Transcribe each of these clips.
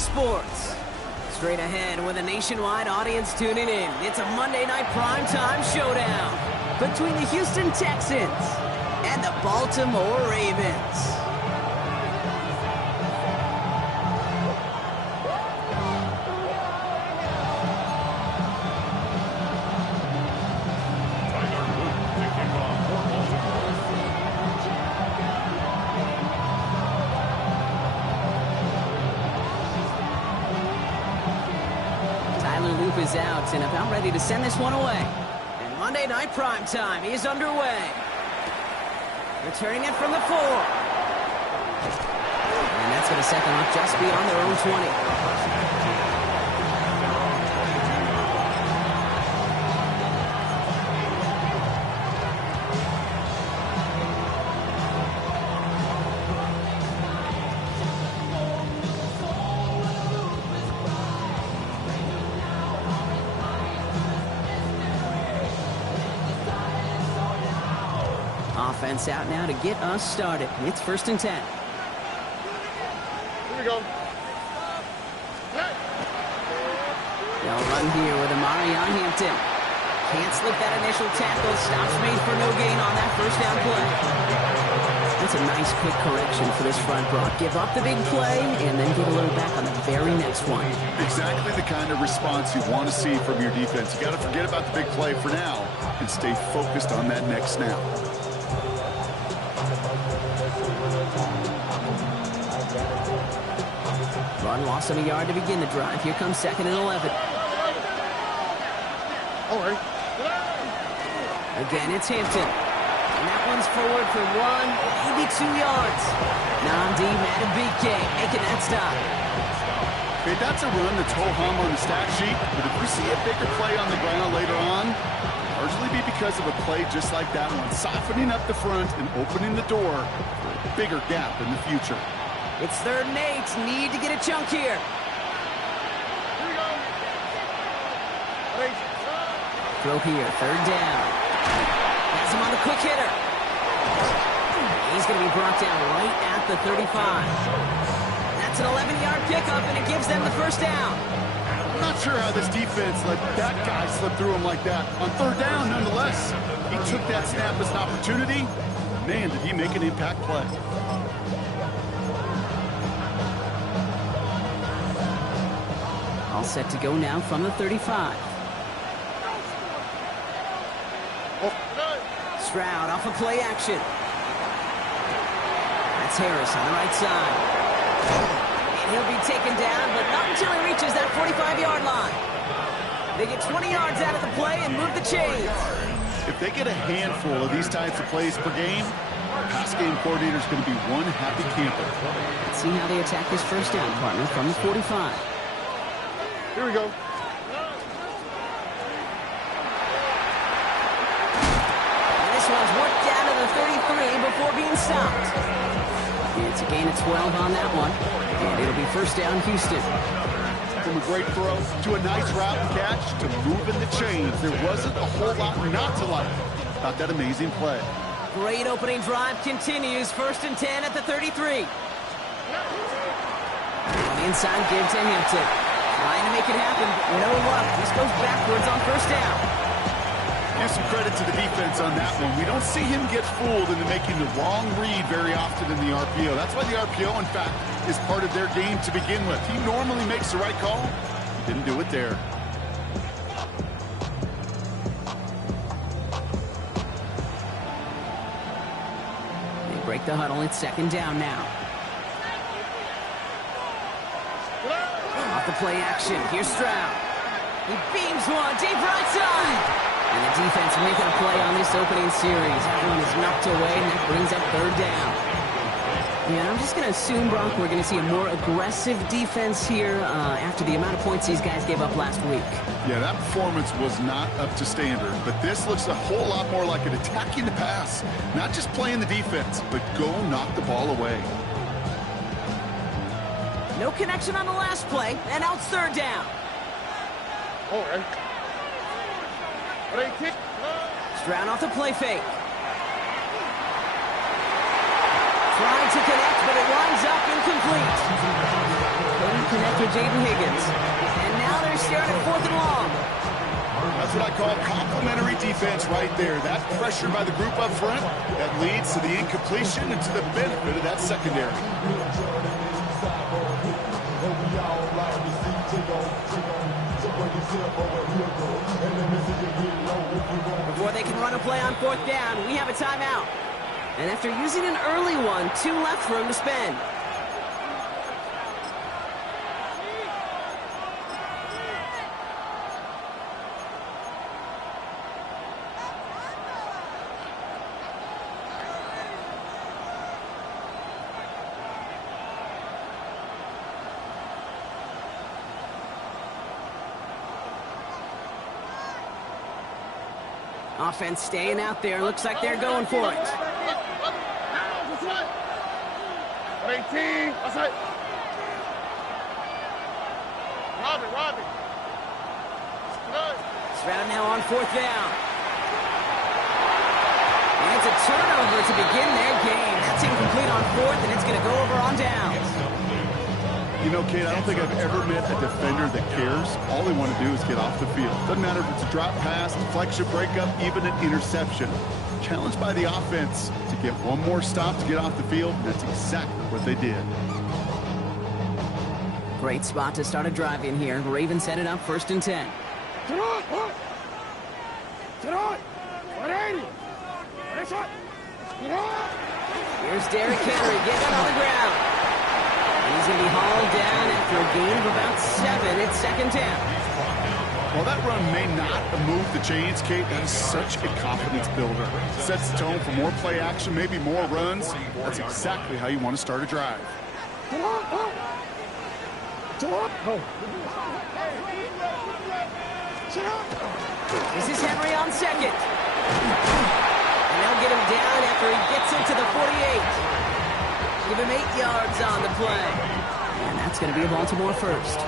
Sports. Straight ahead with a nationwide audience tuning in. It's a Monday night primetime showdown between the Houston Texans and the Baltimore Ravens. Is out and about ready to send this one away. And Monday Night Primetime is underway. Returning it from the 4. And that's going to set them up just beyond their own 20. Offense out now to get us started. It's 1st and 10. Here we go. They'll run here with Amari on Hampton. Can't slip that initial tackle. Stops made for no gain on that first down play. That's a nice quick correction for this front, Brock. Give up the big play and then get a little back on the very next one. Exactly the kind of response you want to see from your defense. You got to forget about the big play for now and stay focused on that next snap. Run loss of a yard to begin the drive. Here comes 2nd and 11. All right. Again, it's Hampton. And that one's forward for 1, maybe 2 yards. Namdi Matabike making that stop. Okay, that's a run that's ho-hum on the stat sheet, but if we see a bigger play on the ground later on, largely be because of a play just like that one, softening up the front and opening the door for a bigger gap in the future. It's 3rd and 8. Need to get a chunk here. Here we go. Wait. Throw here, 3rd down. Has him on the quick hitter. He's going to be brought down right at the 35. That's an 11-yard pickup, and it gives them the 1st down. I'm not sure how this defense let that guy slip through him like that. On 3rd down, nonetheless, he took that snap as an opportunity. Man, did he make an impact play. All set to go now from the 35. Stroud off of play action. That's Harris on the right side. And he'll be taken down, but not until he reaches that 45-yard line. They get 20 yards out of the play and move the chains. If they get a handful of these types of plays per game, pass game coordinator is going to be one happy camper. Let's see how they attack this 1st down, partner, from the 45. Here we go. One's worked down to the 33 before being stopped. It's a gain of 12 on that one, and it'll be 1st down Houston. From a great throw to a nice route and catch to moving the chains. There wasn't a whole lot not to like about that amazing play. Great opening drive continues. 1st and 10 at the 33. On the inside give to Hampton. Trying to make it happen, but no luck. This goes backwards on 1st down. Give some credit to the defense on that one. We don't see him get fooled into making the wrong read very often in the RPO. That's why the RPO, in fact, is part of their game to begin with. He normally makes the right call. He didn't do it there. They break the huddle. It's 2nd down now. Off the play action. Here's Stroud. He beams one deep right side. And the defense making a play on this opening series. That one is knocked away, and that brings up 3rd down. Yeah, I'm just going to assume, Brock, we're going to see a more aggressive defense here after the amount of points these guys gave up last week. Yeah, that performance was not up to standard, but this looks a whole lot more like an attacking the pass. Not just playing the defense, but go knock the ball away. No connection on the last play, and now it's 3rd down. All right. Stroud off the play fake. Trying to connect, but it winds up incomplete. Couldn't connect with Jaden Higgins. And now they're staring at 4th and long. That's what I call complementary defense right there. That pressure by the group up front, that leads to the incompletion and to the benefit of that secondary. Before they can run a play on 4th down, we have a timeout. And after using an early one, 2 left for him to spend. Offense staying out there. Looks like they're going for it. 18. Robbie. Stroud now on 4th down. And it's a turnover to begin their game. That's incomplete on 4th, and it's going to go over on downs. You know, Kate, I don't think I've ever met a defender that cares. All they want to do is get off the field. Doesn't matter if it's a drop pass, deflection, breakup, even an interception. Challenged by the offense to get one more stop to get off the field. That's exactly what they did. Great spot to start a drive in here. Ravens set it up 1st and 10. Here's Derrick Henry getting on the ground. And he's going to be hauled down after a gain of about 7. It's 2nd down. Well, that run may not move the chains, Kate. That is such a confidence builder. Sets the tone for more play action, maybe more runs. That's exactly how you want to start a drive. This is Henry on 2nd. And they'll get him down after he gets into the 48. Give him 8 yards on the play. And that's going to be a Baltimore 1st.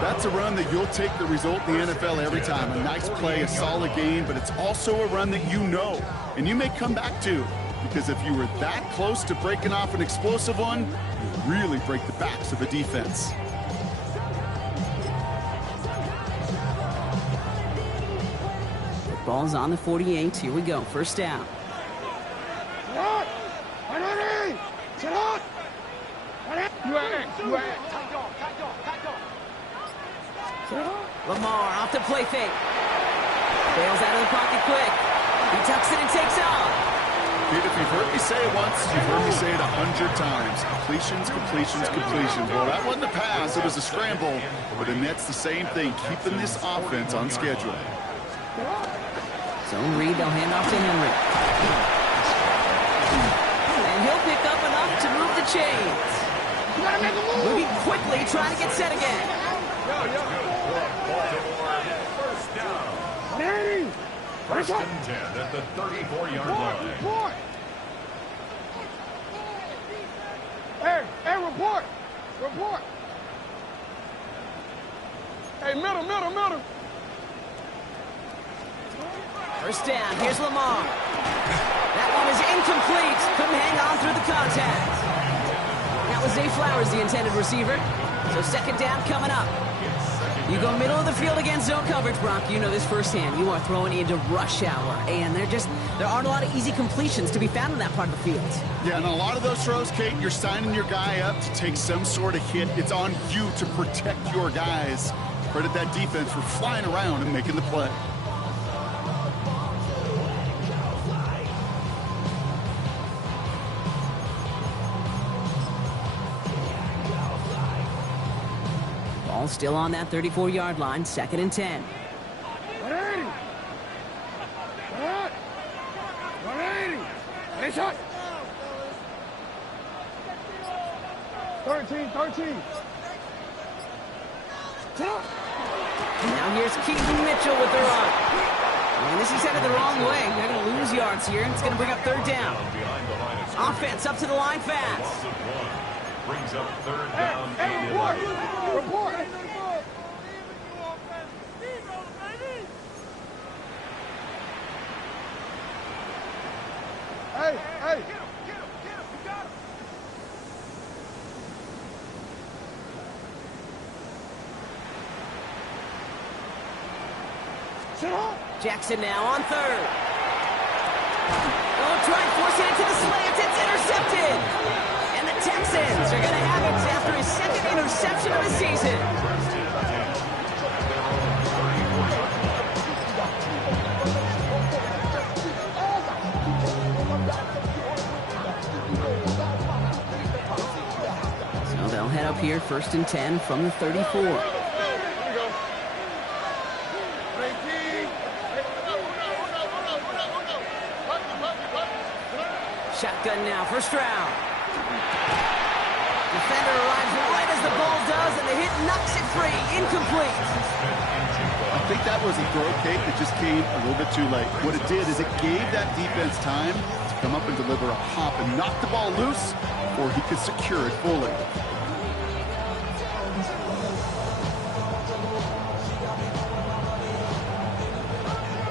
That's a run that you'll take the result in the NFL every time. A nice play, a solid game, but it's also a run that you know and you may come back to. Because if you were that close to breaking off an explosive one, you really break the backs of a defense. The ball's on the 48. Here we go. 1st down. Lamar off the play fake. Bails out of the pocket quick. He tucks it and takes off. Dude, if you've heard me say it once, you've heard me say it 100 times. Completions. Well, that wasn't a pass. It was a scramble. But the Nets the same thing, keeping this offense on schedule. Zone read, they'll hand off to Henry. And he'll pick up enough to move the chains. Moving quickly, trying to get set again. First and 10 at the 34-yard line. Hey, report. Hey, middle. 1st down, here's Lamar. That one is incomplete. Couldn't hang on through the contact. That was Zay Flowers, the intended receiver. So 2nd down coming up. You go middle of the field against zone coverage, Brock. You know this firsthand. You are throwing into rush hour. And there aren't a lot of easy completions to be found in that part of the field. Yeah, and a lot of those throws, Kate, you're signing your guy up to take some sort of hit. It's on you to protect your guys. Credit that defense for flying around and making the play. Ball still on that 34-yard line, 2nd and 10. 13. Now here's Keaton Mitchell with the run. And this is headed the wrong way. They're going to lose yards here, and it's going to bring up 3rd down. Offense up to the line fast. Brings up 3rd down. Report. Hey. Jackson now on third. Oh, trying forcing it to the slant. It's intercepted. And the Texans are going to have it after his second interception of the season. So they'll head up here, 1st and 10 from the 34. Shotgun now, first round. Defender arrives right as the ball does, and the hit knocks it free. Incomplete. I think that was a throw cake that just came a little bit too late. What it did is it gave that defense time to come up and deliver a hop and knock the ball loose, or he could secure it fully.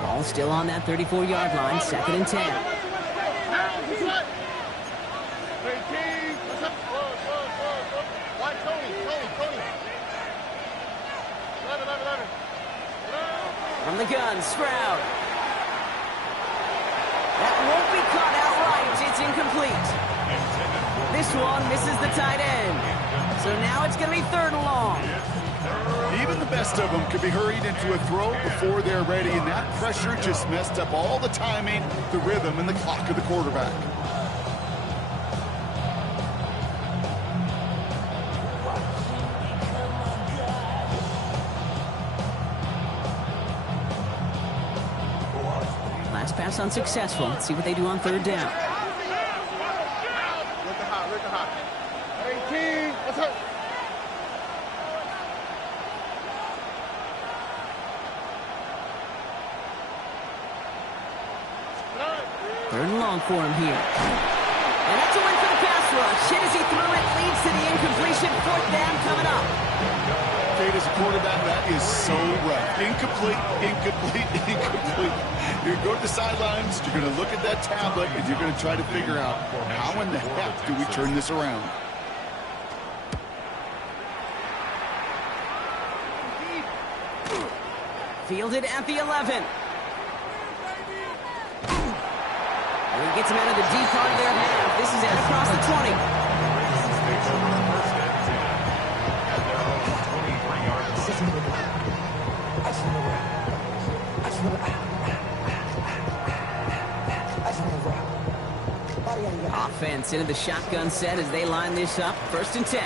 Ball still on that 34-yard line, 2nd and 10. From the gun, Stroud. That won't be caught outright. It's incomplete. This one misses the tight end. So now it's going to be 3rd and long. Even the best of them could be hurried into a throw before they're ready, and that pressure just messed up all the timing, the rhythm, and the clock of the quarterback. Last pass unsuccessful. Let's see what they do on 3rd down. Look hot. 18. Let's go. Third and long for him here. And that's a win for the pass rush. Hit as he threw it, leads to the incompletion. 4th down coming up. Kate, as a quarterback, that is so rough. Incomplete. You're going to go to the sidelines, you're going to look at that tablet, and you're going to try to figure out how in the heck do we turn this around. Fielded at the 11. And he gets him out of the deep part of their half. This is out across the 20. Offense into the shotgun set as they line this up. 1st and 10.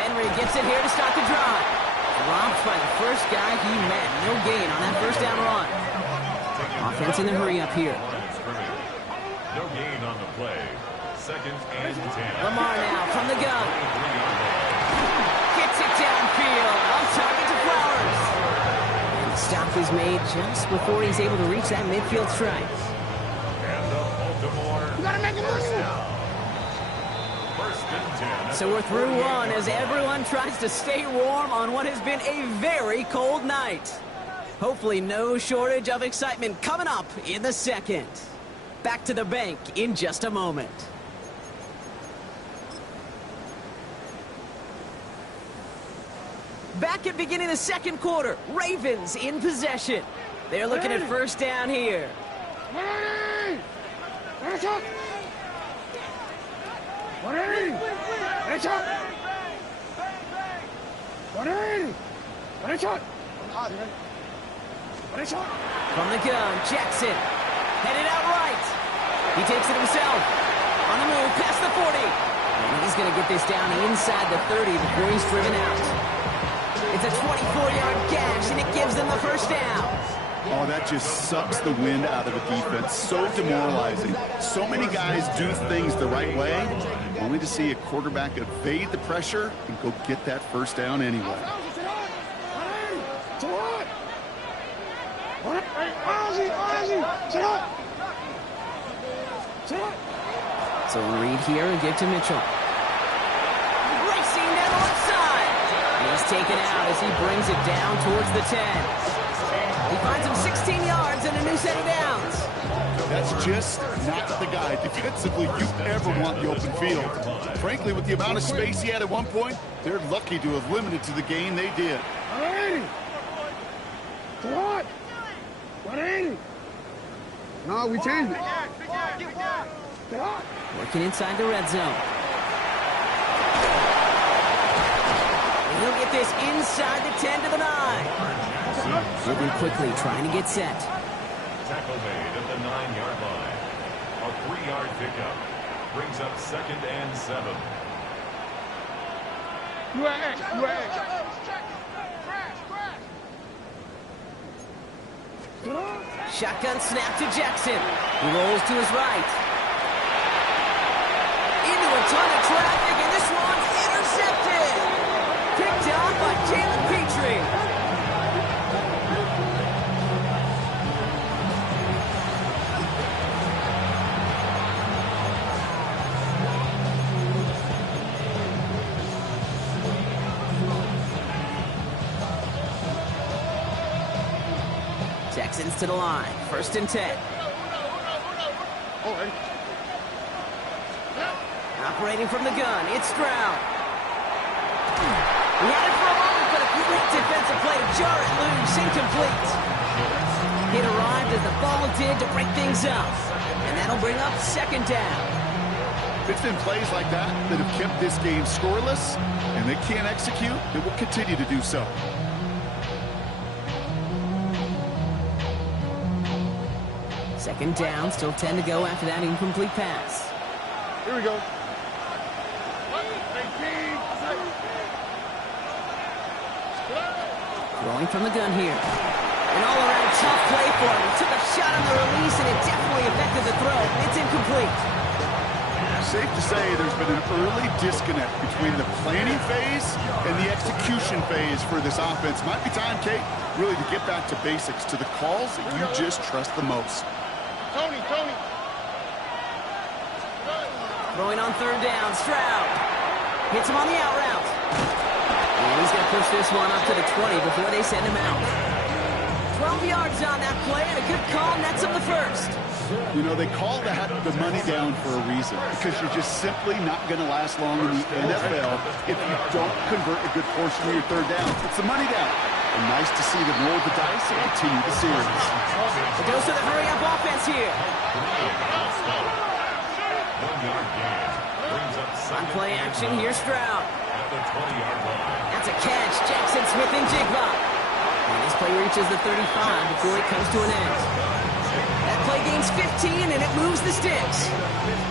Henry gets it here to start the drive. Dropped by the first guy he met. No gain on that 1st down run. Offense in the hurry up here. No gain on the play. 2nd and 10. Lamar now from the gun. Gets it downfield. On target to Flowers. And the stop is made just before he's able to reach that midfield strike. You gotta make it move. 1st and 10. So we're through one as everyone tries to stay warm on what has been a very cold night. Hopefully no shortage of excitement coming up in the 2nd. Back to the bank in just a moment. Back at beginning of the 2nd quarter. Ravens in possession. They're looking at 1st down here. From the gun, Jackson. Headed out right. He takes it himself. On the move, past the 40. And he's going to get this down inside the 30 before he's driven out. It's a 24-yard gash, and it gives them the 1st down. Oh, that just sucks the wind out of a defense. So demoralizing. So many guys do things the right way, only to see a quarterback evade the pressure and go get that 1st down anyway. So we'll read here and give to Mitchell. Racing down the left side. He's taken out as he brings it down towards the 10. He finds him 16 yards and a new set of downs. That's just not the guy defensively you ever want the open field. Frankly, with the amount of space he had at one point, they're lucky to have limited to the gain they did. What? 180. No, we changed it. Working inside the red zone. And he'll get this inside the 10 to the 9. Moving quickly, trying to get set. Tackle made at the 9-yard line. A 3-yard pickup brings up 2nd and 7. Shotgun snap to Jackson. He rolls to his right. Into a ton of traffic, and this one's intercepted. Picked off by Jalen Petrie. Texans to the line. 1st and 10. Operating from the gun, it's Stroud. He had it for a moment, but a great defensive play to jar it loose, incomplete. It arrived as the ball did to break things up, and that'll bring up 2nd down. It's been plays like that that have kept this game scoreless, and they can't execute. They will continue to do so. Second down, still 10 to go after that incomplete pass. Here we go. Throwing from the gun here. An all-around tough play for him. He took a shot on the release, and it definitely affected the throw. It's incomplete. Safe to say there's been an early disconnect between the planning phase and the execution phase for this offense. Might be time, Kate, really to get back to basics, to the calls that you just trust the most. Tony. Throwing on 3rd down, Stroud. Hits him on the out route. And he's going to push this one up to the 20 before they send him out. 12 yards on that play, and a good call nets him the 1st. You know, they call that the money down for a reason, because you're just simply not going to last long in the NFL if you don't convert a good portion of your 3rd down. It's the money down. And nice to see them roll the dice and continue the series. It goes to the hurry-up offense here. 1-yard gain brings up On 2nd play and action, 9 here's Stroud. at the 20-yard line. That's a catch. Jackson Smith and Jigba. And this play reaches the 35 before it comes to an end. That play gains 15, and it moves the sticks.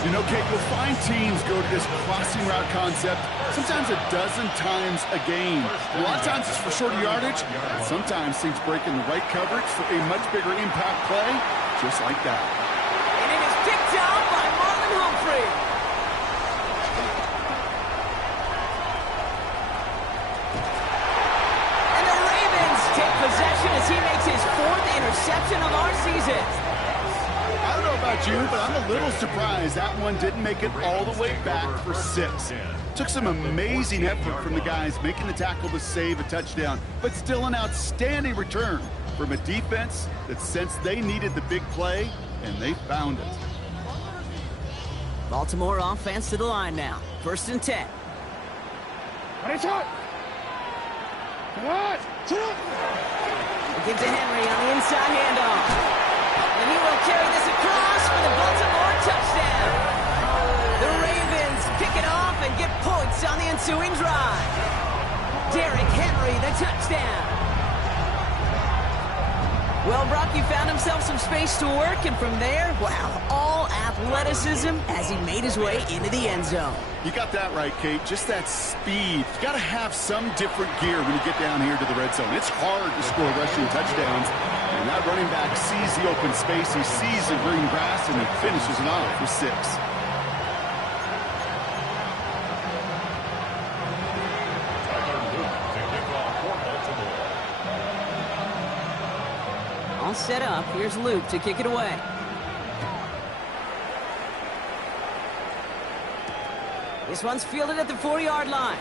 You know, Kate, you'll find teams go to this crossing route concept sometimes a dozen times a game. A lot of times it's for shorter yardage, but sometimes teams break in the right coverage for a much bigger impact play, just like that. And it is picked out by Marlon Humphrey. And the Ravens take possession as he makes his 4th interception of our season. I don't know about you, but I'm a little surprised that one didn't make it all the way back for 6. Took some amazing effort from the guys making the tackle to save a touchdown, but still an outstanding return from a defense that sensed they needed the big play, and they found it. Baltimore offense to the line now. 1st and 10. Give to Henry on the inside handoff. And he will carry this across for the Baltimore touchdown. The Ravens pick it off and get points on the ensuing drive. Derrick Henry, the touchdown. Well, Brock, he found himself some space to work, and from there, wow, all athleticism as he made his way into the end zone. You got that right, Kate. Just that speed. You got to have some different gear when you get down here to the red zone. It's hard to score rushing touchdowns. And that running back sees the open space, he sees the green grass, and he finishes it off with 6. All set up. Here's Luke to kick it away. This one's fielded at the 4-yard line.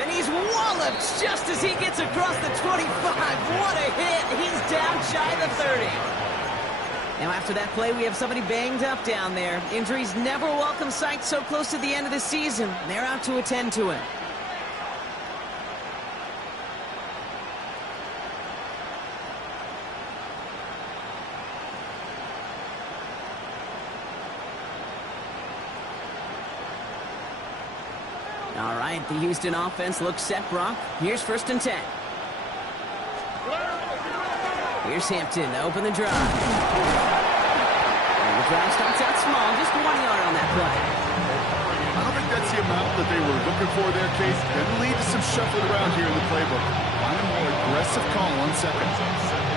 And he's walloped just as he gets across the 25. What a hit. He's down shy of the 30. Now after that play, we have somebody banged up down there. Injuries never a welcome sight so close to the end of the season. They're out to attend to him. All right, the Houston offense looks set, Brock. Here's 1st and 10. Here's Hampton to open the drive. And the drive starts out small, just 1 yard on that play. I don't think that's the amount that they were looking for there, Case. Going to lead to some shuffling around here in the playbook. Find a more aggressive call on 2nd.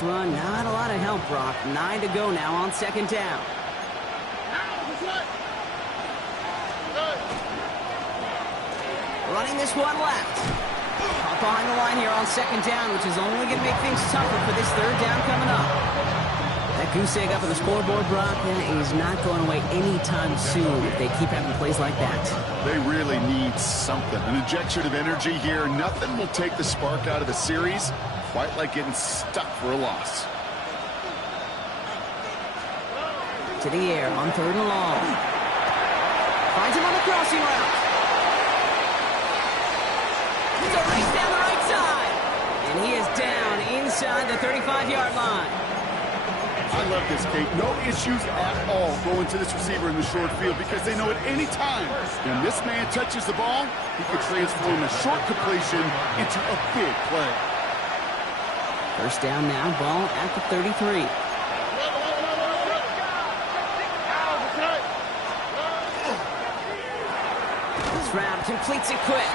Run, not a lot of help, Brock. 9 to go now on 2nd down. Running this one left. Up behind the line here on 2nd down, which is only going to make things tougher for this 3rd down coming up. That goose egg up on the scoreboard, Brock, is not going away anytime soon if they keep having plays like that. They really need something. An injection of energy here. Nothing will take the spark out of the series quite like getting stuck for a loss. To the air on 3rd and long. Finds him on the crossing route. It's a race down the right side. And he is down inside the 35-yard line. I love this, Kate. No issues at all going to this receiver in the short field because they know at any time when this man touches the ball, he could transform a short completion into a big play. 1st down now, ball at the 33. This round completes it quick.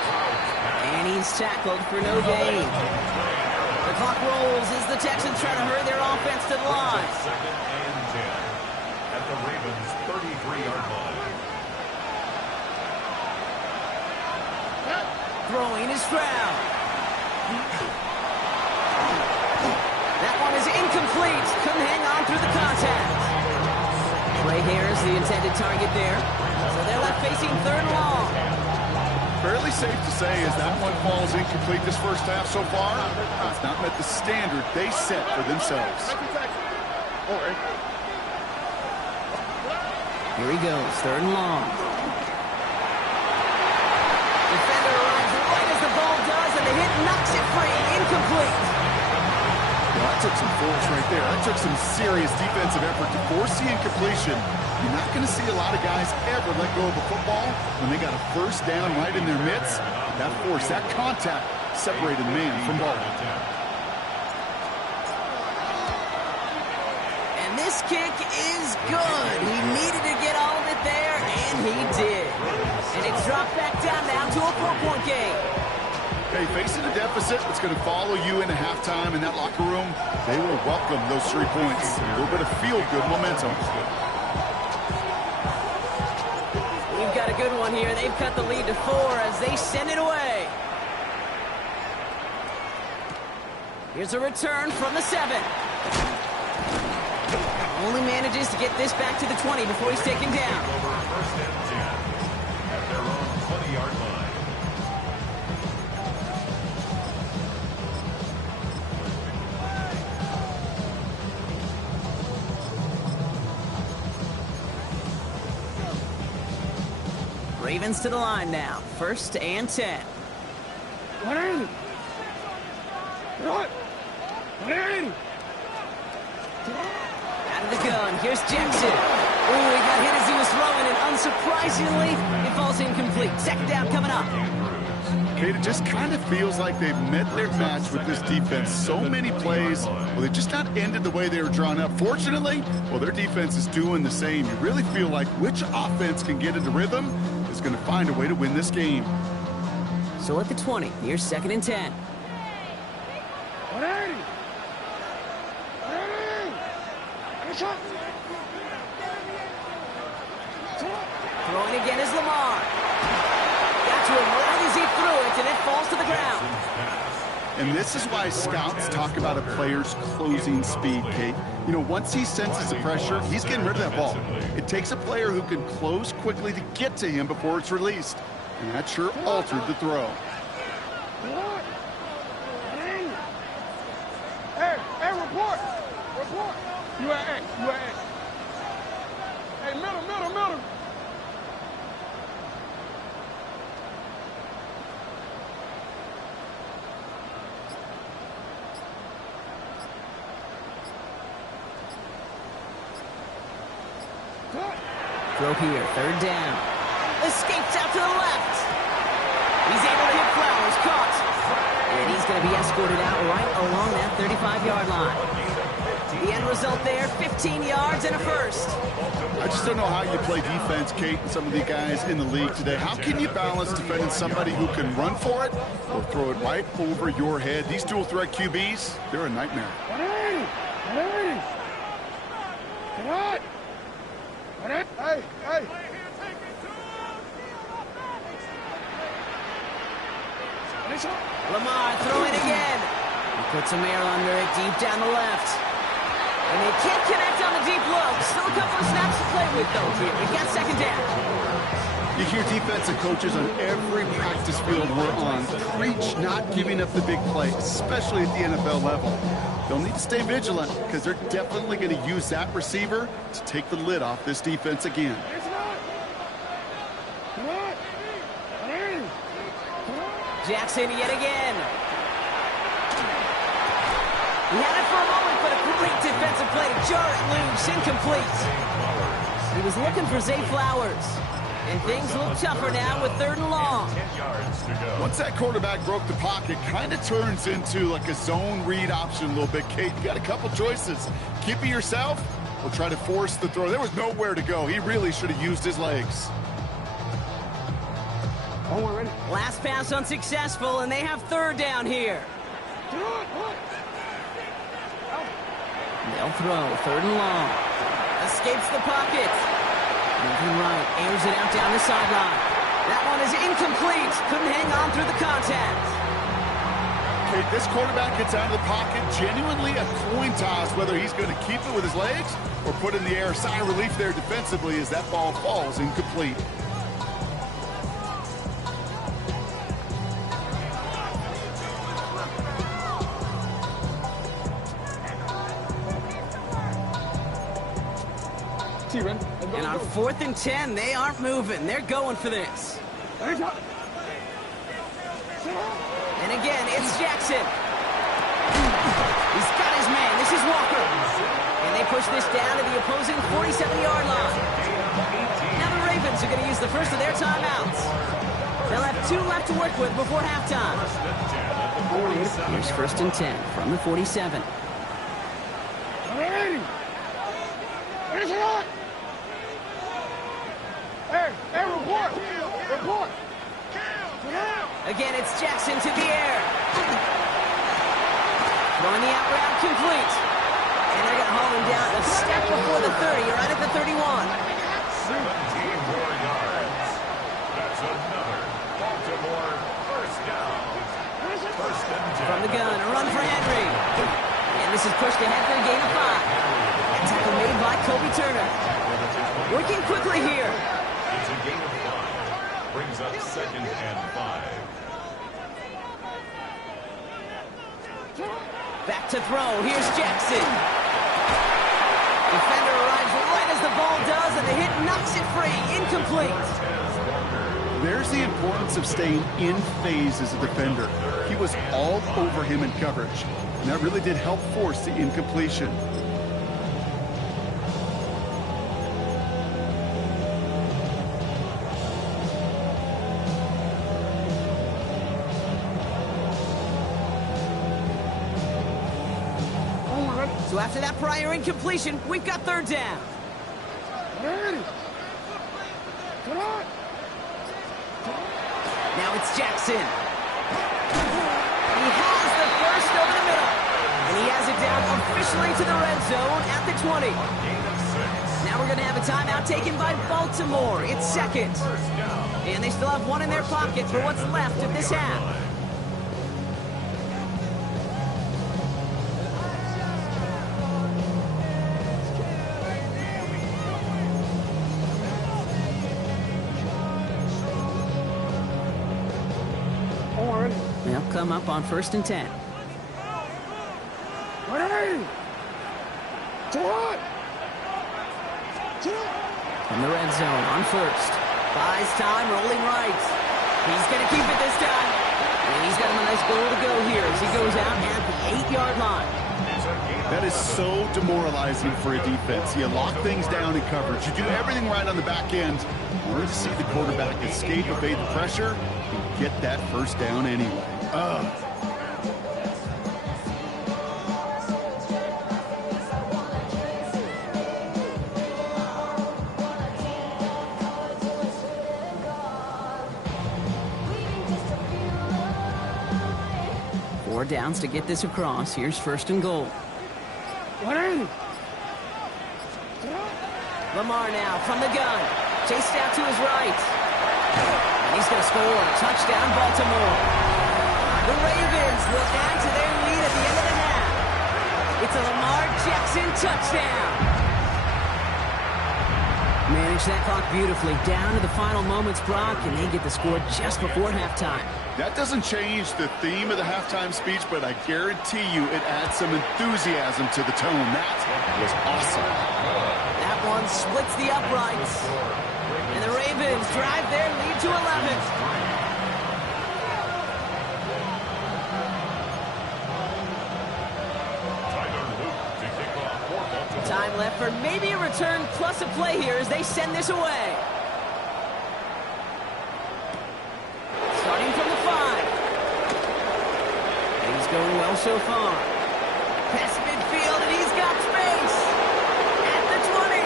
And he's tackled for no gain. The clock rolls as the Texans try to hurry their offense to the line. 2nd and 10 at the Ravens' 33-yard line. Throwing is Stroud. That one is incomplete. Couldn't hang on through the contact. Ray Harris, the intended target there. So they're left facing 3rd and long. Fairly safe to say as that one falls incomplete this 1st half so far, it's not met the standard they set for themselves. Here he goes, 3rd and long. Defender arrives right as the ball does, and the hit knocks it free. Incomplete. Well, that took some force right there. That took some serious defensive effort to force the incompletion. You're not going to see a lot of guys ever let go of a football when they got a 1st down right in their midst. That force, that contact separated man from ball. And this kick is good. He needed to get all of it there, and he did. And it's dropped back down now to a 4-point game. Hey, facing a deficit that's going to follow you into halftime in that locker room, they will welcome those 3 points. A little bit of feel-good momentum. We've got a good one here. They've cut the lead to 4 as they send it away. Here's a return from the 7. Only manages to get this back to the 20 before he's taken down. Over 1st and 10 at their own 20-yard line. Ravens to the line now. 1st and 10. What in? What? What in? Out of the gun. Here's Jackson. Ooh, he got hit as he was throwing, and unsurprisingly, it falls incomplete. 2nd down coming up. Kate, it just kind of feels like they've met their match with this defense. So many plays, well, they just not ended the way they were drawn up. Fortunately, well, their defense is doing the same. You really feel like which offense can get into rhythm is going to find a way to win this game. So at the 20, here's 2nd and 10. What in? Throwing again is Lamar. Got to him right as he threw it, and it falls to the ground. And this is why scouts talk about a player's closing speed, Kate. You know, once he senses the pressure, he's getting rid of that ball. It takes a player who can close quickly to get to him before it's released. And that sure altered the throw. Hey, report! Report! You at X. You at X. Hey, middle, middle, middle. Throw here, third down. Escapes out to the left. He's able to hit Flowers, caught. And he's going to be escorted out right along that 35-yard line. The end result there, 15 yards and a first. I just don't know how you play defense, Kate, and some of the guys in the league today. How can you balance defending somebody who can run for it or throw it right over your head? These dual threat QBs, they're a nightmare. Hey, hey. Lamar throwing again. He puts some air under it deep down the left. And they can't connect on the deep look. Still a couple of snaps to play with, though, here. We've got second down. You hear defensive coaches on every practice field we're on preach not giving up the big play, especially at the NFL level. They'll need to stay vigilant because they're definitely going to use that receiver to take the lid off this defense again. Jackson yet again. He had it for a moment, but a great defensive play to jar it loose. Incomplete. He was looking for Zay Flowers. And things look tougher now with third and long. 10 yards to go. Once that quarterback broke the pocket, kind of turns into like a zone read option a little bit. Kate, you got a couple choices. Keep it yourself or try to force the throw. There was nowhere to go. He really should have used his legs. Oh, we're ready. Last pass unsuccessful, and they have third down here. They'll throw third and long. Escapes the pocket. Moving right, airs it out down the sideline. That one is incomplete. Couldn't hang on through the contact. Kate, this quarterback gets out of the pocket, genuinely a coin toss whether he's going to keep it with his legs or put it in the air. Sigh of relief there defensively as that ball falls incomplete. And on 4th and 10, they aren't moving. They're going for this. And again, it's Jackson. He's got his man. This is Walker. And they push this down to the opposing 47-yard line. Now the Ravens are going to use the first of their timeouts. They'll have 2 left to work with before halftime. Here's 1st and 10 from the 47. Report. Again, it's Jackson to the air. Throwing the out route complete. And they're going to haul him down a step before the 30, right at the 31. 17 more yards. That's another Baltimore first down. First and 10. From the gun, a run for Henry. And this is pushed ahead for a gain of 5. A tackle made by Kobe Turner. Working quickly here. It's a gain of 5. Brings up 2nd and 5. Back to throw. Here's Jackson. Defender arrives right as the ball does, and the hit knocks it free. Incomplete. There's the importance of staying in phase as a defender. He was all over him in coverage, and that really did help force the incompletion. So after that prior incompletion, we've got third down. Now it's Jackson. He has the first over the middle. And he has it down officially to the red zone at the 20. Now we're going to have a timeout taken by Baltimore. It's 2nd. And they still have 1 in their pocket for what's left of this half. They'll come up on 1st and 10. In the red zone on first. Buys time, rolling right. He's going to keep it this time. And he's got him a nice goal to go here as he goes out at the 8-yard line. That is so demoralizing for a defense. You lock things down in coverage. You do everything right on the back end. Only to see the quarterback escape, evade the pressure, and get that first down anyway. Ugh. 4 downs to get this across. Here's first and goal. Lamar now from the gun. Chased out to his right. And he's going to score. Touchdown, Baltimore. The Ravens will add to their lead at the end of the half. It's a Lamar Jackson touchdown. Manage that clock beautifully. Down to the final moments, Brock, and they get the score just before halftime. That doesn't change the theme of the halftime speech, but I guarantee you it adds some enthusiasm to the tone. That was awesome. That one splits the uprights. And the Ravens drive their lead to 11. Time left for maybe a return plus a play here as they send this away. Starting from the 5. And he's going well so far. Past midfield, and he's got space. At the 20.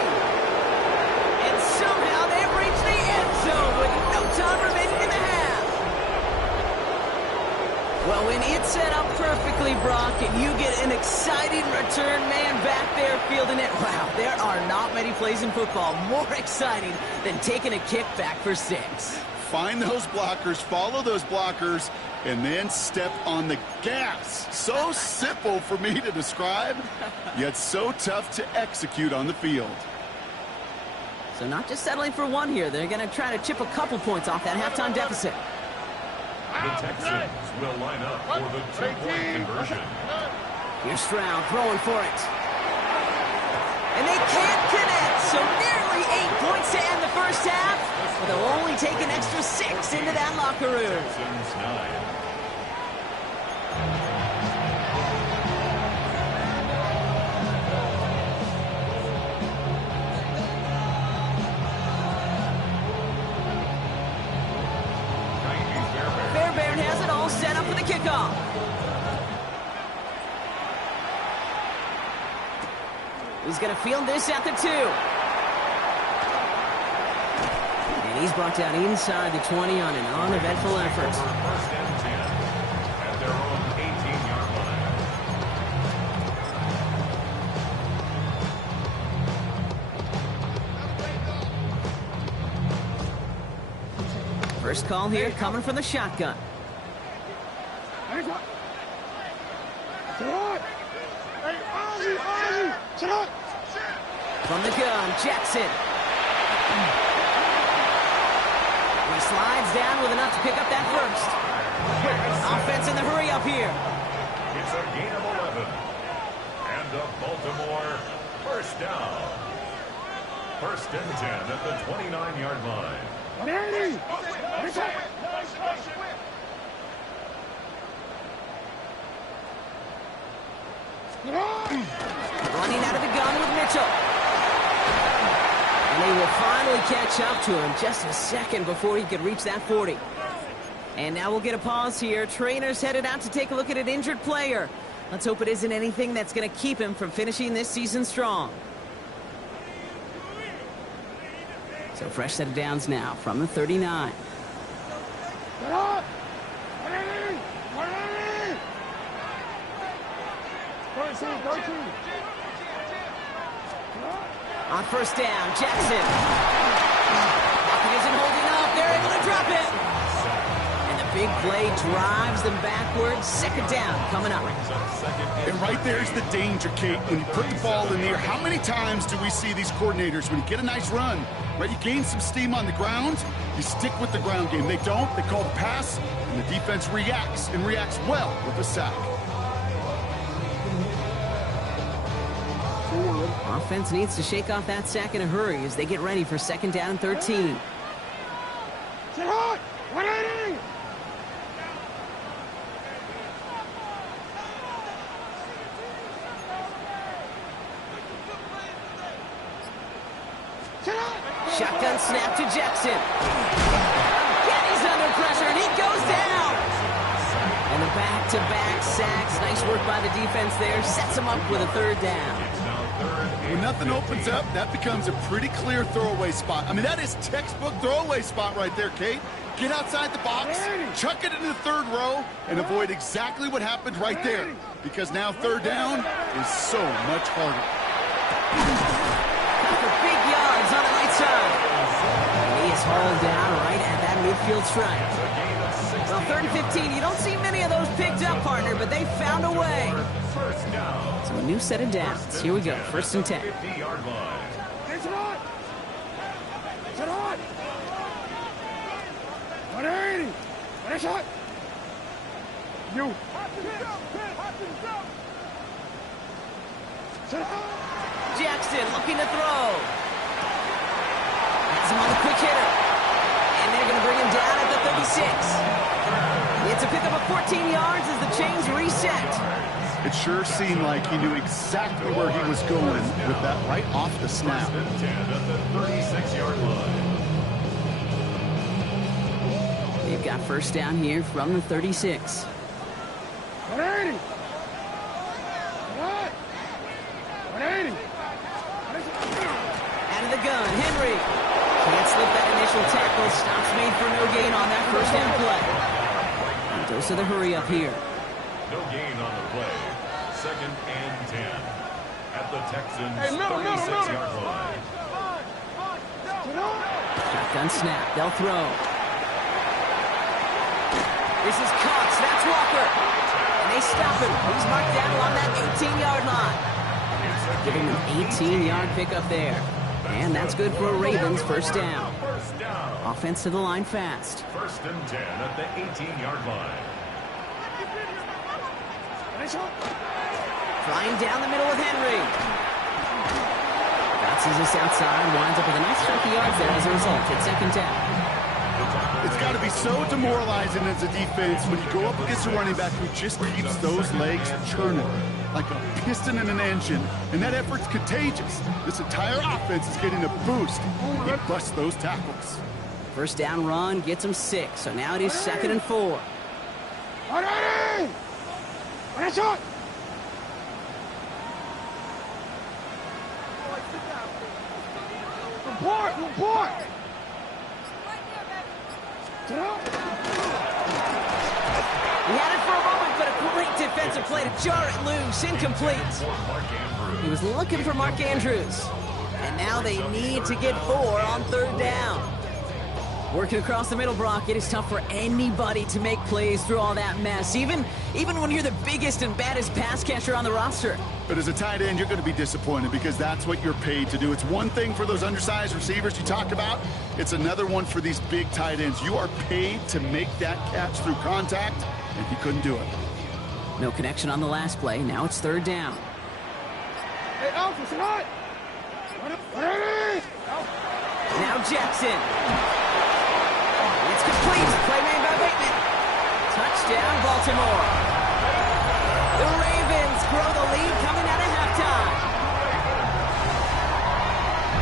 And somehow they've reached the end zone with no time remaining in the half. Well, when it's set up perfectly, Brock, and you get an exciting return man back there fielding it, wow, there are not many plays in football more exciting than taking a kick back for 6. Find those blockers, follow those blockers, and then step on the gas. So simple for me to describe, yet so tough to execute on the field. So not just settling for 1 here. They're going to try to chip a couple points off that halftime deficit. The Texans will line up for the 2-point conversion. Here's Stroud throwing for it. And they can't connect, so nearly 8 points to end the first half, but they'll only take an extra 6 into that locker room. Texans 9. Fairbairn has it all set up for the kickoff. He's going to field this at the 2. And he's brought down inside the 20 on an uneventful effort. First and 10 at their own 18-yard line. First call here coming from the shotgun. From the gun, Jackson. He slides down with enough to pick up that first. Offense in the hurry up here. It's a gain of 11. And a Baltimore first down. First and 10 at the 29-yard line. Running out of the gun with Mitchell. And they will finally catch up to him just a second before he could reach that 40. And now we'll get a pause here. Trainers headed out to take a look at an injured player. Let's hope it isn't anything that's going to keep him from finishing this season strong. So fresh set of downs now from the 39. On first down, Jackson. He isn't holding up. They're able to drop it. And the big play drives them backwards. Second down coming up. And right there's the danger, Kate. When you put the ball in the air, how many times do we see these coordinators, when you get a nice run, right, you gain some steam on the ground, you stick with the ground game. They don't. They call the pass, and the defense reacts, and reacts well with a sack. Offense needs to shake off that sack in a hurry as they get ready for 2nd down and 13. Sit hard! 180! Sit hard! Shotgun snap to Jackson. Again, he's under pressure, and he goes down. And the back-to-back sacks. Nice work by the defense there. Sets him up with a 3rd down. When nothing opens up, that becomes a pretty clear throwaway spot. I mean, that is textbook throwaway spot right there, Kate. Get outside the box, chuck it into the 3rd row, and avoid exactly what happened right there. Because now 3rd down is so much harder. For big yards on the right side. And he is hauled down right at that midfield stripe. Well, 3rd and 15, you don't see many of those picked up, partner, but they found a way. So a new set of downs. Here we go, 1st and 10. Sit hard! Sit hard! 180! Finish it! You! Sit hard! Jackson looking to throw. Has him on the quick hitter. And they're going to bring him down at the 36. It's a pickup of 14 yards as the chains reset. It sure seemed like he knew exactly where he was going with that right off the snap. At the 36-yard line. They've got 1st down here from the 36. 180! What? 180! Out of the gun, Henry. Can't slip that initial tackle. Stops made for no gain on that 1st down play. And dose of the hurry up here. No gain on the play. 2nd and 10. At the Texans' 36-yard line. Shotgun snap. They'll throw. This is Cox. That's Walker. And they stop him. He's marked down along that 18-yard line. Give him an 18-yard pickup there. And that's good for a Ravens 1st down. Offense to the line fast. 1st and 10 at the 18-yard line. Flying down the middle with Henry. Bounces this outside. Winds up with a nice chunk of yards there as a result. It's 2nd down. It's got to be so demoralizing as a defense when you go up against a running back who just keeps those legs churning like a piston in an engine, and that effort's contagious. This entire offense is getting a boost. He busts those tackles. 1st down run gets him 6, so now it is 2nd and 4. 180! Finish it! Report! Sit down! He had it for a moment, but a great defensive play to jar it loose. Incomplete. He was looking for Mark Andrews. And now they need to get 4 on 3rd down. Working across the middle, Brock, it is tough for anybody to make plays through all that mess, even when you're the biggest and baddest pass catcher on the roster. But as a tight end, you're going to be disappointed because that's what you're paid to do. It's one thing for those undersized receivers you talk about. It's another one for these big tight ends. You are paid to make that catch through contact, and he couldn't do it. No connection on the last play. Now it's 3rd down. Hey, Alpha, sit hard! 180! Now Jackson. It's complete. Play made by Bateman. Touchdown, Baltimore. The Ravens grow the lead coming out of halftime.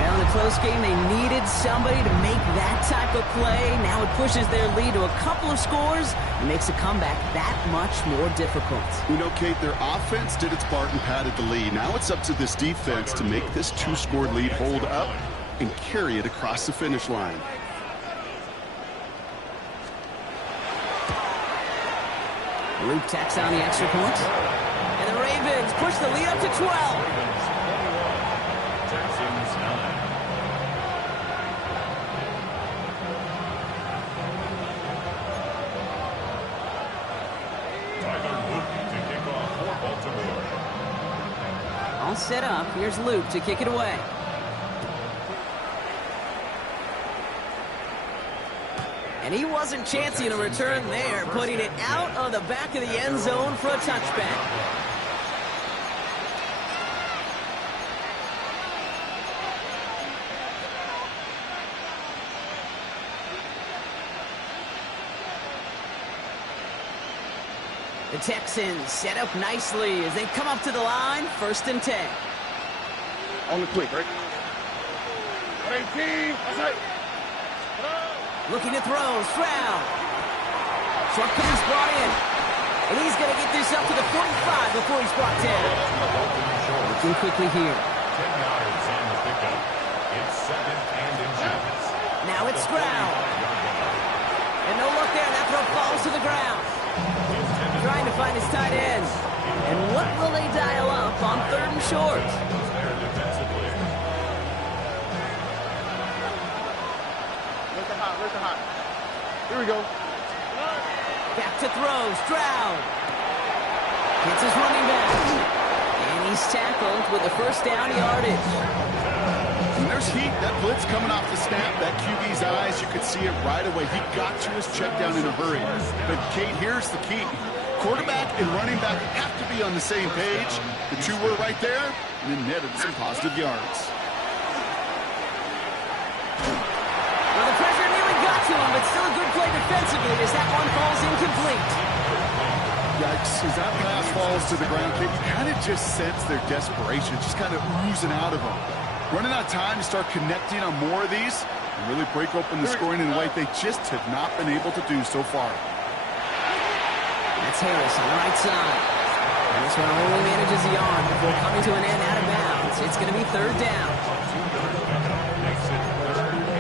Well, in a close game, they needed somebody to make that type of play. Now it pushes their lead to a couple of scores and makes a comeback that much more difficult. You know, Kate, their offense did its part and padded the lead. Now it's up to this defense to make this 2-score lead hold up and carry it across the finish line. Luke tacks on the extra point. And the Ravens push the lead up to 12. Texans 9. Tyler Luke to kick off for Baltimore. All set up. Here's Luke to kick it away. And he wasn't chancing a return there, putting it out on the back of the end zone for a touchback. The Texans set up nicely as they come up to the line, 1st and 10. On the quick, right? 18. That's it. Looking to throw, Stroud. Short pass brought in. And he's going to get this up to the 45 before he's brought down. Looking quickly here. 10 yards on the pickup. It's 2nd and inches. Now it's Stroud. And no look there. That throw falls to the ground. Trying to find his tight end. And what will they dial up on 3rd and short? There defensively. Where's the hot? Here we go. Back to throw, Stroud. Hits his running back. And he's tackled with the 1st down yardage. And there's heat. That blitz coming off the snap. That QB's eyes, you could see it right away. He got to his check down in a hurry. But, Kate, here's the key. Quarterback and running back have to be on the same page. The two were right there, and then netted some positive yards. Well, the pressure nearly got to him, but still a good play defensively as that one falls incomplete. Yikes, as that pass falls to the ground, Kate, you kind of just sense their desperation, just kind of oozing out of them. Running out of time to start connecting on more of these and really break open the scoring in a way they just have not been able to do so far. That's Harris on the right side. And this one only manages the arm before coming to an end out of bounds. It's going to be 3rd down. Makes it 3rd and 8.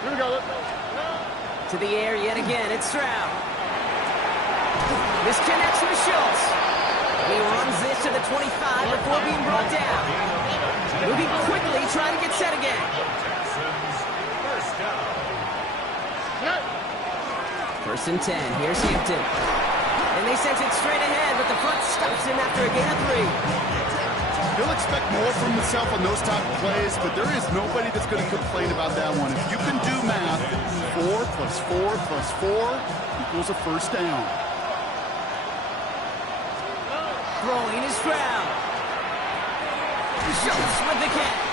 Here we go. Let's go. To the air yet again, it's Stroud. This connects with Schultz. He runs this to the 25 before being brought down. Moving quickly, trying to get set again. Texans, 1st down. 1st and 10. Here's Hampton. And they send it straight ahead, but the front stops him after a gain of 3. He'll expect more from himself on those type of plays, but there is nobody that's going to complain about that one. If you can do math, 4 plus 4 plus 4 equals a 1st down. Throwing is Stroud. Schultz with the catch.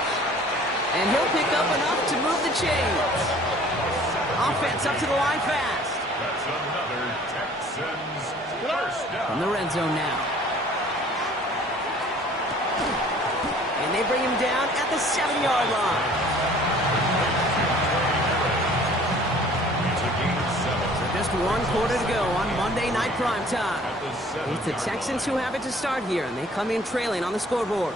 And he'll pick up enough to move the chains. Offense up to the line fast. That's another Texans 1st down. From the red zone now. And they bring him down at the 7-yard line. It's a gain of 7. So just 1 quarter to go on Monday Night Prime Time. It's the Texans who have it to start here, and they come in trailing on the scoreboard.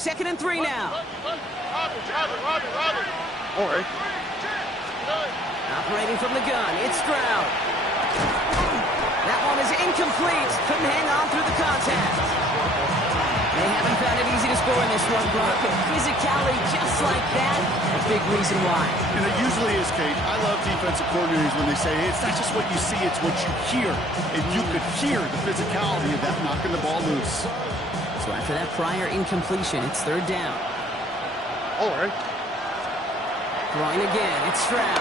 Second and 3 now. All right. Operating from the gun, it's Stroud. That one is incomplete. Couldn't hang on through the contact. They haven't found it easy to score in this one, Brock, but physicality just like that, a big reason why. And it usually is, Kate. I love defensive coordinators when they say, hey, it's not just what you see, it's what you hear. And you could hear the physicality of that knocking the ball loose. So after that prior incompletion, it's 3rd down. All right. Throwing again, it's Stroud.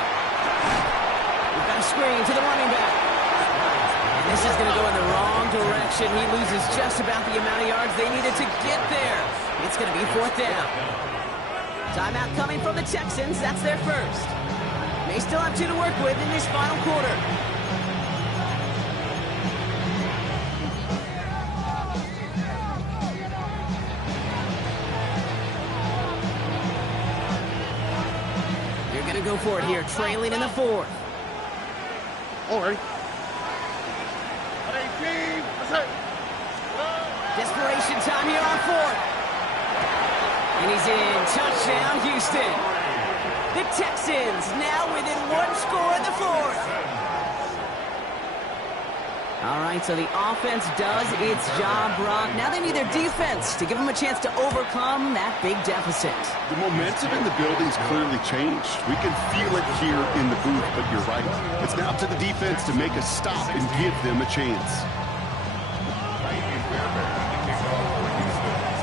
We've got a screen to the running back. And this is going to go in the wrong direction. He loses just about the amount of yards they needed to get there. It's going to be 4th down. Timeout coming from the Texans. That's their first. They still have 2 to work with in this final quarter. Go for it here, trailing in the 4th. All right. Desperation time here on 4th. And he's in. Touchdown, Houston. The Texans now within one score in the fourth. All right, so the offense does its job, Brock. Now they need their defense to give them a chance to overcome that big deficit. The momentum in the building's clearly changed. We can feel it here in the booth, but you're right. It's now to the defense to make a stop and give them a chance.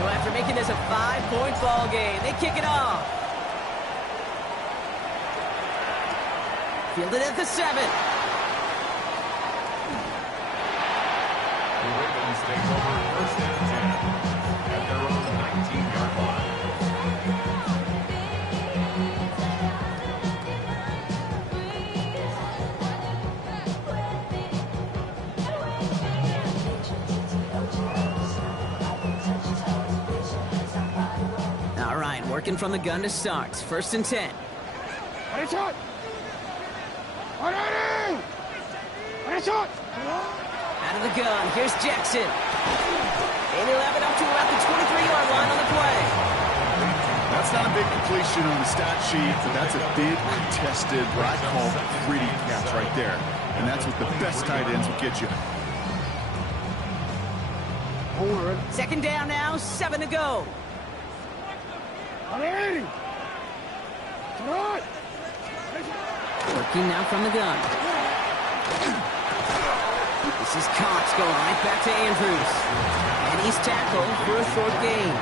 So after making this a 5-point ball game, they kick it off. Fielded at the 7. The Ravens take over 1st and 10 at their own 19-yard line. All right, working from the gun to start. 1st and 10. Ready, shot! Ready! Ready, shot! Out of the gun, here's Jackson. And he'll have it up to about the 23-yard line on the play. That's not a big completion on the stat sheet, but that's a big contested, what I call pretty catch right there. And that's what the best tight ends will get you. Second down now, 7 to go. Ready! Shot! Working now from the gun. This is Cox going right back to Andrews. And he's tackled for a short gain.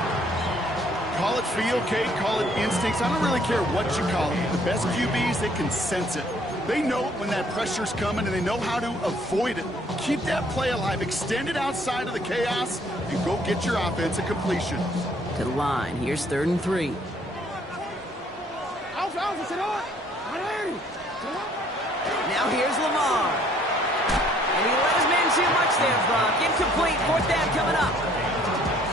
Call it feel, Kate, call it instincts. I don't really care what you call it. The best QBs, they can sense it. They know when that pressure's coming, and they know how to avoid it. Keep that play alive. Extend it outside of the chaos, and go get your offense a completion. To the line, here's 3rd and 3. Alpha, sit on! Ready! Now here's Lamar. And he let his man too much there, Brock. Incomplete, 4th down coming up.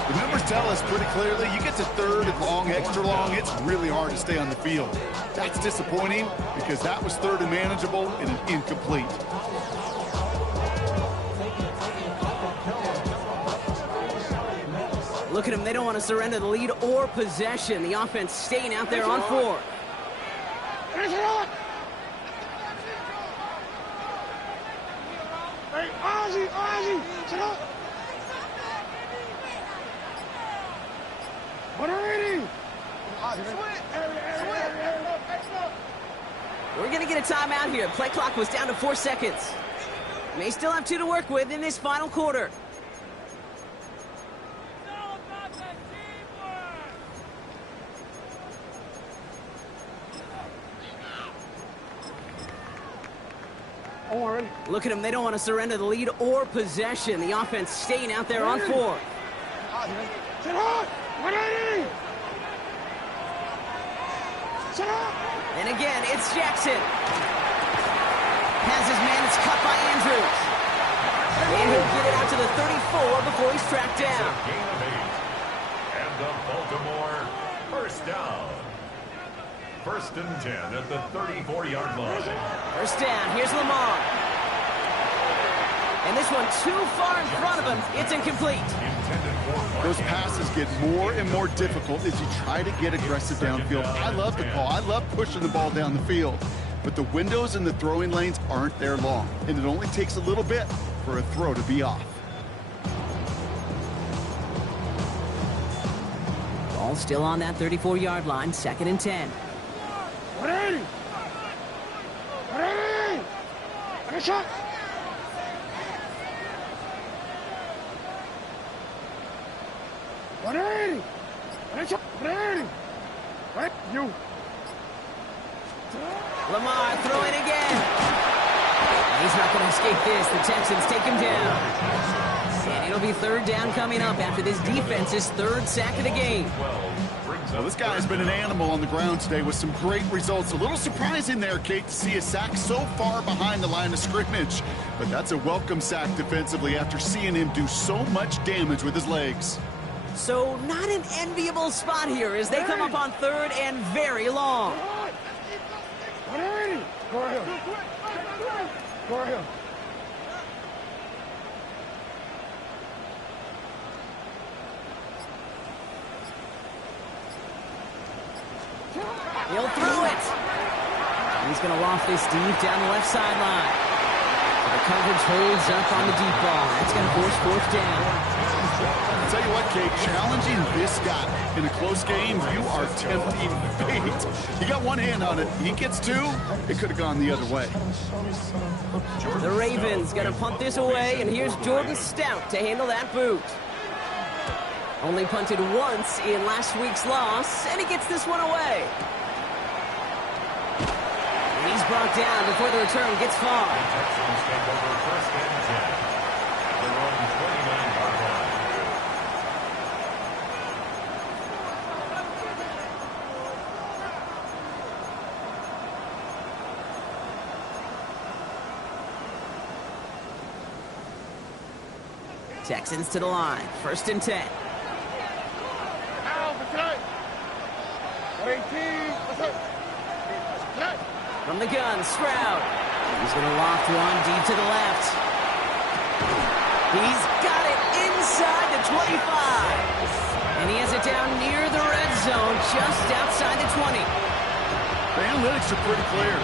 The numbers tell us pretty clearly, you get to 3rd and long, extra long, it's really hard to stay on the field. That's disappointing because that was 3rd and manageable and an incomplete. Look at them, they don't want to surrender the lead or possession. The offense staying out there on 4. Hey, Ozzy, sit up! Ready! We're going to get a timeout here. Play clock was down to 4 seconds. May still have 2 to work with in this final quarter. Look at them, they don't want to surrender the lead or possession. The offense staying out there on 4. Sit up! Ready! Sit up! And again, it's Jackson. Has his man, it's cut by Andrews. And he'll get it out to the 34 before he's tracked down. Gain of 8. And the Baltimore 1st down. 1st and 10 at the 34-yard line. 1st down, here's Lamar. And this one too far in front of him. It's incomplete. Those passes get more and more difficult as you try to get aggressive downfield. I love the call. I love pushing the ball down the field. But the windows in the throwing lanes aren't there long. And it only takes a little bit for a throw to be off. Ball still on that 34-yard line. 2nd and 10. Ready! Ready! Ready, shot! Ready! Ready, shot! Ready! Right, you! Lamar throwing again. He's not going to escape this. The Texans take him down. And it'll be 3rd down coming up after this defense's 3rd sack of the game. Well, this guy has been an animal on the ground today with some great results. A little surprising there, Kate, to see a sack so far behind the line of scrimmage. But that's a welcome sack defensively after seeing him do so much damage with his legs. So not an enviable spot here as they come up on 3rd and very long. Ready! Go ahead. Go ahead. He'll throw it. He's going to loft this deep down the left sideline. The coverage holds up on the deep ball. That's going to force fourth down. I'll tell you what, Kate, challenging this guy in a close game, you are tempting fate. He got one hand on it. He gets two. It could have gone the other way. The Ravens going to punt this away, and here's Jordan Stout to handle that boot. Only punted once in last week's loss, and he gets this one away. And he's brought down before the return gets far. The Texans take over first and 10. Their own 29-yard line. Texans to the line, first and 10. From the gun, Stroud. He's going to loft one deep to the left. He's got it inside the 25. And he has it down near the red zone, just outside the 20. The analytics are pretty clear.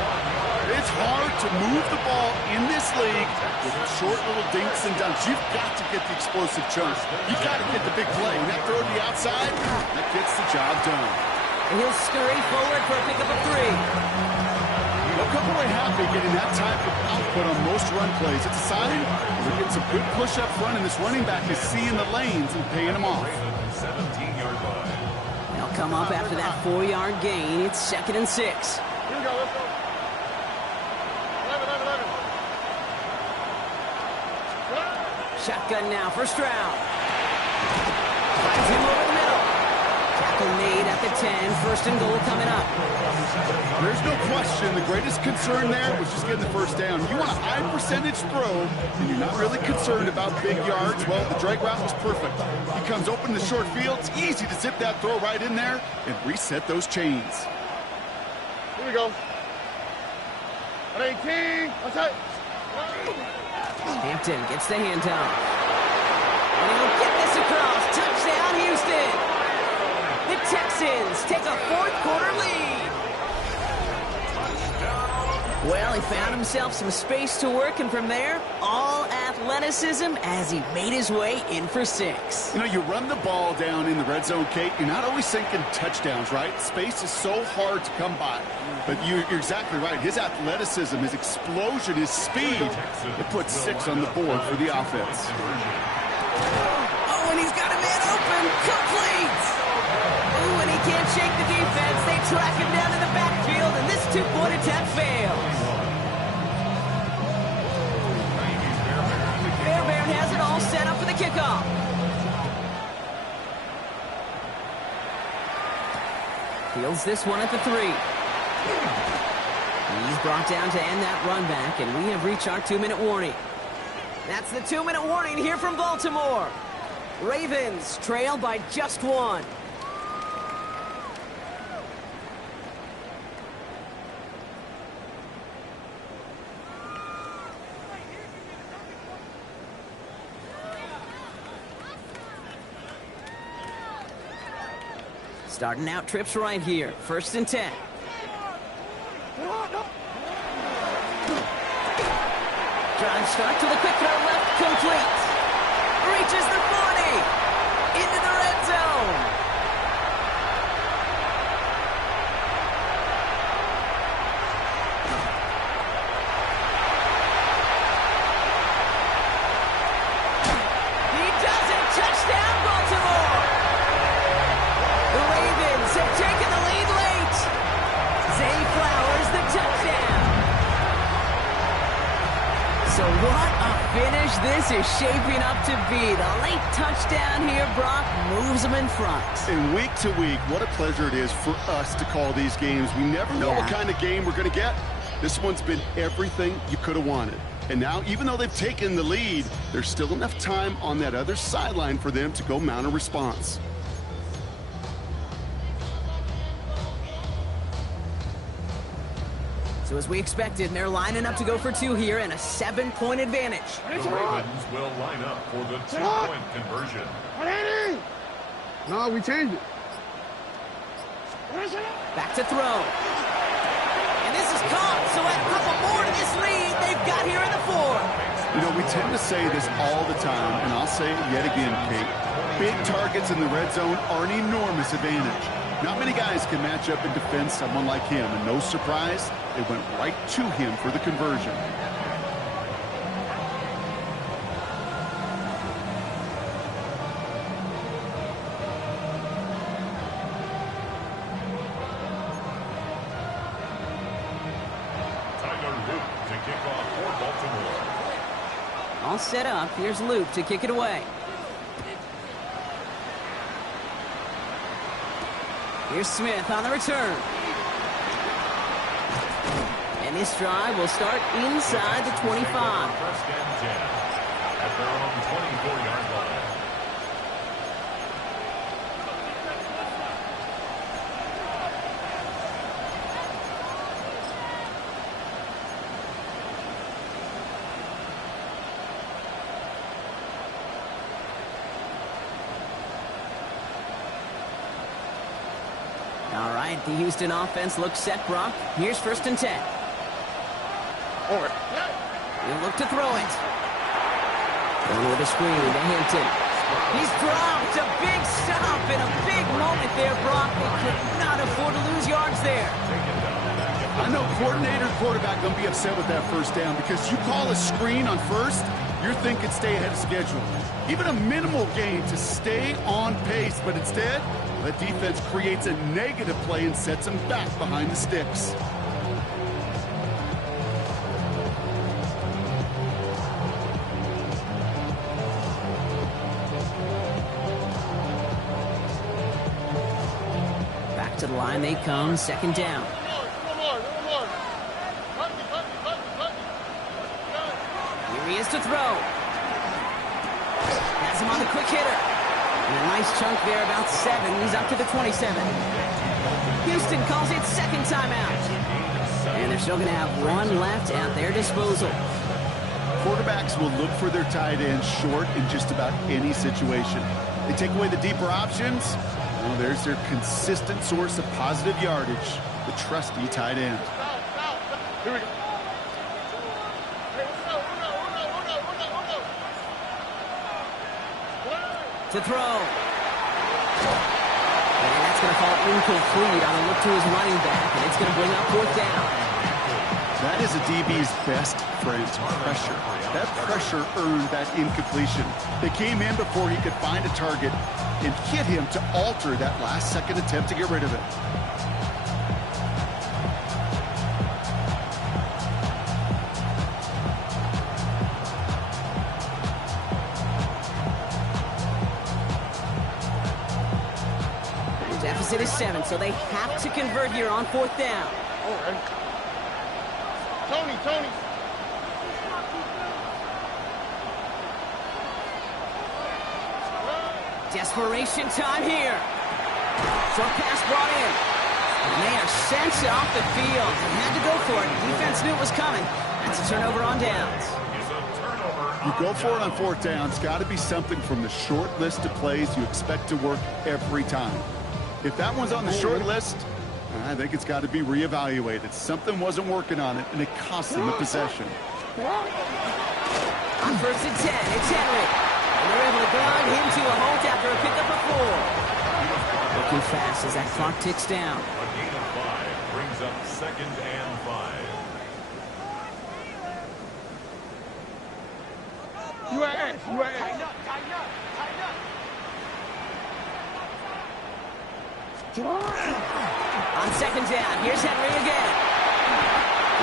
It's hard to move the ball in this league with short little dinks and dunks. You've got to get the explosive chunks. You've got to get the big play. And that throw to the outside, that gets the job done. And he'll scurry forward for a pickup of 3. They'll come away happy getting that type of output on most run plays. It's a sign we're getting some good push up front, and this running back is seeing the lanes and paying them off. 17-yard line. They'll come up after that 4-yard gain. It's second and 6. Here we go, let's go. 11. Shotgun now for Stroud. Finds him over the middle. Tackle made at the 10. First and goal coming up. There's no question the greatest concern there was just getting the first down. You want a high percentage throw, and you're not really concerned about big yards. Well, the drag route was perfect. He comes open in the short field. It's easy to zip that throw right in there and reset those chains. Here we go. 18. Outside. Hampton gets the handoff. And he'll get this across. Touchdown, Houston. The Texans take a fourth-quarter lead. Well, he found himself some space to work, and from there, all athleticism as he made his way in for 6. You know, you run the ball down in the red zone, Kate, you're not always thinking touchdowns, right? Space is so hard to come by. But you're exactly right. His athleticism, his explosion, his speed, it puts 6 on the board for the offense. Oh, and he's got a man open. Complete. Ooh, and he can't shake the defense. They track him down in the backfield, and this 2-point attempt fails. Fairbairn has it all set up for the kickoff. Fields this one at the 3. He's brought down to end that run back, and we have reached our 2-minute warning. That's the 2-minute warning here from Baltimore. Ravens trail by just 1. Starting out trips right here. First and 10. Drive start to the quick throw left, complete. Reaches the 40. Into the red zone. He does it. Touchdown, Baltimore. The Ravens have taken the lead late. Zay Flowers, the touchdown. So what a finish this is shaping up to be. The late touchdown here, Brock, moves them in front. And week to week, what a pleasure it is for us to call these games. We never know what kind of game we're going to get. This one's been everything you could have wanted. And now, even though they've taken the lead, there's still enough time on that other sideline for them to go mount a response. So as we expected, they're lining up to go for 2 here and a 7-point advantage. The Ravens will line up for the 2-point conversion. No, we changed it. Back to throw. And this is caught, so add a couple more to this lead they've got here in the fourth. You know, we tend to say this all the time, and I'll say it yet again, Kate. Big targets in the red zone are an enormous advantage. Not many guys can match up and defend someone like him, and no surprise, they went right to him for the conversion. All set up. Here's Luke to kick it away. Here's Smith on the return. And this drive will start inside the 25. First and 10 at their own 24-yard line. All right, the Houston offense looks set, Brock. Here's 1st and 10. He'll look to throw it. Going with a screen to Hinton. He's dropped. A big stop and a big moment there, Brock. They could not afford to lose yards there. I know coordinator quarterback going to be upset with that first down because you call a screen on first, you're thinking stay ahead of schedule. Even a minimal gain to stay on pace, but instead, the defense creates a negative play and sets them back behind the sticks. Back to the line they come, 2nd down. Here he is to throw. Has him on the quick hitter. And a nice chunk there, about 7. He's up to the 27. Houston calls it 2nd timeout. And they're still going to have 1 left at their disposal. Quarterbacks will look for their tight end short in just about any situation. They take away the deeper options. Well, there's their consistent source of positive yardage, the trusty tight end. Here we go. To throw. And that's going to fall incomplete on a look to his running back, and it's going to bring up 4th down. That is a DB's best friend, pressure. That pressure earned that incompletion. They came in before he could find a target and hit him to alter that last-second attempt to get rid of it. Deficit is 7, so they have to convert here on 4th down. Tony. Desperation time here. Short pass brought in. And they are sent off the field. They had to go for it. Defense knew it was coming. That's a turnover on downs. You go for it on 4th down. It's got to be something from the short list of plays you expect to work every time. If that one's on the short list, I think it's got to be reevaluated. Something wasn't working on it, and it cost them the possession. On 1st and 10, it's Henry. And they're able to grind him to a halt after a pickup of 4. Looking fast as that clock ticks down. A gain of 5 brings up 2nd and 5. UAS. On 2nd down, here's Henry again.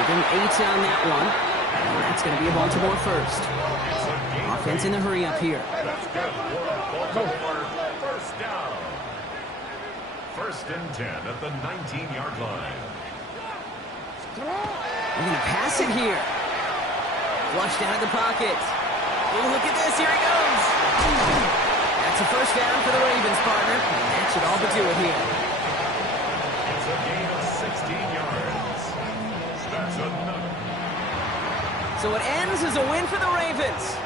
Within 8 on that one. And that's going to be a Baltimore first. Offense in the hurry up here. That's good for Baltimore. 1st down. 1st and 10 at the 19-yard line. They're going to pass it here. Flushed out of the pocket. Oh, look at this. Here he goes. That's a 1st down for the Ravens, partner. And that should all but do it here. It's a gain of 16 yards. That's another. So it ends as a win for the Ravens.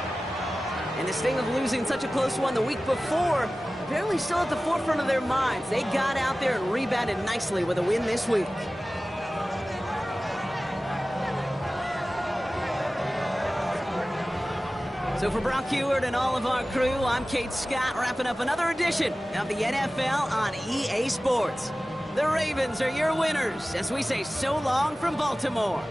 And the sting of losing such a close one the week before, apparently still at the forefront of their minds. They got out there and rebounded nicely with a win this week. So for Brock Heward and all of our crew, I'm Kate Scott, wrapping up another edition of the NFL on EA Sports. The Ravens are your winners as we say so long from Baltimore.